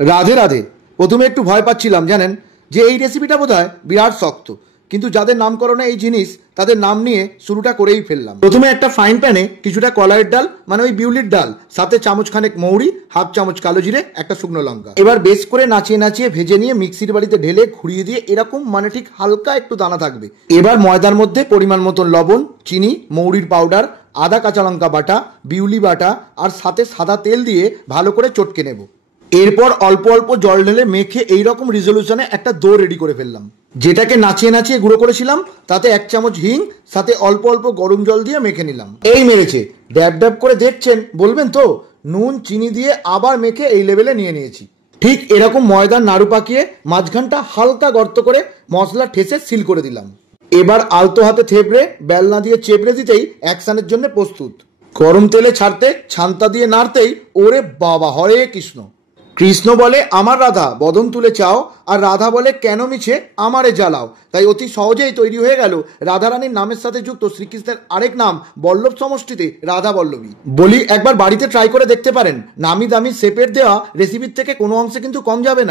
রাধে রাধে। প্রথমে একটু ভয় পাচ্ছিলাম জানেন, যে এই রেসিপিটা বোধহয় বিরাট শক্ত, কিন্তু যাদের নামকরণে এই জিনিস তাদের নাম নিয়ে শুরুটা করেই ফেললাম। প্রথমে একটা ফ্রাইং প্যানে কিছুটা কলাইয়ের ডাল মানে ওই বিউলির ডাল, সাথে চামচখানেক মৌরি, হাফ চামচ কালো জিরে, একটা শুকনো লঙ্কা, এবার বেশ করে নাচিয়ে নাচিয়ে ভেজে নিয়ে মিক্সির বাড়িতে ঢেলে ঘুরিয়ে দিয়ে এরকম মানে ঠিক হালকা একটু দানা থাকবে। এবার ময়দার মধ্যে পরিমাণ মতন লবণ, চিনি, মৌরির পাউডার, আদা কাঁচা লঙ্কা বাটা, বিউলি বাটা আর সাথে সাদা তেল দিয়ে ভালো করে চটকে নেব। এরপর অল্প অল্প জল ঢেলে মেখে এইরকম রিজলিউশনে একটা ডো রেডি করে ফেললাম। যেটাকে নাচিয়ে নাচিয়ে গুঁড়ো করেছিলাম তাতে 1 চামচ হিং, সাথে অল্প অল্প গরম জল দিয়ে মেখে নিলাম। এই মেরেছে, ড্যাব ড্যাব করে দেখছেন, বলবেন তো। নুন চিনি দিয়ে আবার মেখে এই লেভেলে নিয়ে নিয়েছি। ঠিক এরকম ময়দার নাড়ু পাকিয়ে মাঝখানটা হালকা গর্ত করে মশলা ঠেসে সিল করে দিলাম। এবার আলতো হাতে থেবড়ে বেলনা দিয়ে চেপড়ে দিতেই অ্যাকশনের জন্য প্রস্তুত। গরম তেলে ছাড়তে ছান্তা দিয়ে নাড়তেই ওরে বাবা, হরে কৃষ্ণ। কৃষ্ণ বলে আমার রাধা বদন তুলে চাও, আর রাধা বলে কেন মিছে আমারে জ্বালাও। তাই অতি সহজেই তৈরি হয়ে গেল রাধারানীর নামের সাথে যুক্ত শ্রীকৃষ্ণের আরেক নাম বল্লভ সমষ্টিতে রাধা বল্লভী। বলি একবার বাড়িতে ট্রাই করে দেখতে পারেন, নামি দামি শেপের দেওয়া রেসিপির থেকে কোনো অংশে কিন্তু কম যাবে না।